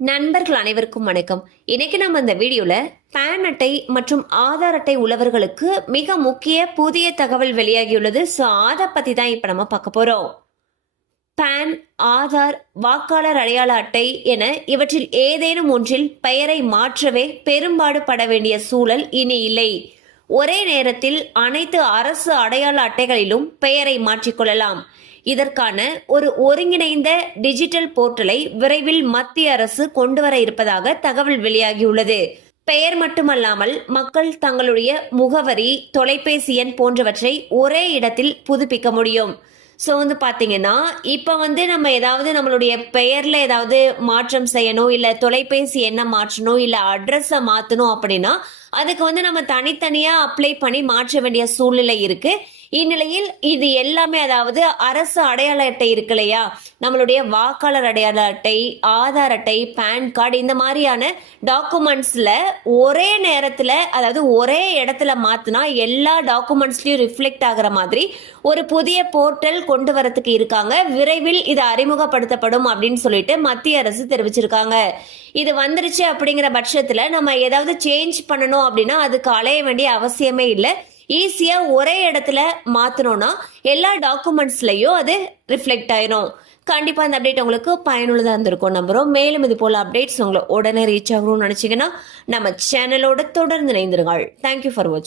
நண்பர்கள் அனைவருக்கும் வணக்கம். இன்னைக்கு நம்ம இந்த வீடியோல பேன் அட்டை மற்றும் ஆதார் அட்டை உள்ளவர்களுக்கு மிக முக்கிய புதிய தகவல் வெளியாகியுள்ளது. ஸோ அதை பத்தி தான் இப்போ நம்ம பார்க்க போறோம். பேன் ஆதார் வாக்காளர் அடையாள அட்டை என இவற்றில் ஏதேனும் ஒன்றில் பெயரை மாற்றவே பெரும்பாடு பட வேண்டிய சூழல் இனி இல்லை. ஒரே நேரத்தில் அனைத்து அரசு அடையாள அட்டைகளிலும் பெயரை மாற்றிக்கொள்ளலாம் இதற்கான ஒரு ஒருங்கிணைந்த டிஜிட்டல் போர்ட்டலை விரைவில் மத்திய அரசு கொண்டு வர இருப்பதாக தகவல் வெளியாகியுள்ளது. பெயர் மட்டுமல்லாமல் மக்கள் தங்களுடைய முகவரி தொலைபேசி எண் போன்றவற்றை ஒரே இடத்தில் புதுப்பிக்க முடியும். ஸோ வந்து பார்த்தீங்கன்னா இப்போ வந்து நம்ம ஏதாவது நம்மளுடைய பெயரில் ஏதாவது மாற்றம் செய்யணும் இல்லை தொலைபேசி எண்ணை மாற்றணும் இல்லை அட்ரஸை மாற்றணும் அப்படின்னா அதுக்கு வந்து நம்ம தனித்தனியாக அப்ளை பண்ணி மாற்ற வேண்டிய சூழ்நிலை இருக்கு. இந்நிலையில் இது எல்லாமே அதாவது அரசு அடையாள அட்டை இருக்கு இல்லையா? நம்மளுடைய வாக்காளர் அடையாள அட்டை ஆதார் அட்டை பேன் கார்டு இந்த மாதிரியான டாக்குமெண்ட்ஸில் ஒரே நேரத்தில் அதாவது ஒரே இடத்துல மாற்றினா எல்லா டாக்குமெண்ட்ஸ்லையும் ரிஃப்ளெக்ட் ஆகிற மாதிரி ஒரு புதிய போர்ட்டல் கொண்டு வரத்துக்கு இருக்காங்க. விரைவில் இது அறிமுகப்படுத்தப்படும் அப்படின்னு சொல்லிட்டு மத்திய அரசு தெரிவிச்சிருக்காங்க. இது வந்துருச்சு அப்படிங்கிற பட்சத்தில் நம்ம ஏதாவது சேஞ்ச் பண்ணணும் அப்படின்னா அதுக்கு அலைய வேண்டிய அவசியமே இல்லை. ஈஸியாக ஒரே இடத்துல மாற்றணும்னா எல்லா டாக்குமெண்ட்ஸ்லையும் அது ரிஃப்ளெக்ட் ஆயிரும். கண்டிப்பாக இந்த அப்டேட் உங்களுக்கு பயனுள்ளதாக இருந்திருக்கும். நம்புகிறோம் மேலும் இது போல் அப்டேட்ஸ் உங்களை உடனே ரீச் ஆகணும்னு நினச்சிங்கன்னா நம்ம சேனலோட தொடர்ந்து இணைந்திருங்கள். தேங்க்யூ ஃபார் வாட்சிங்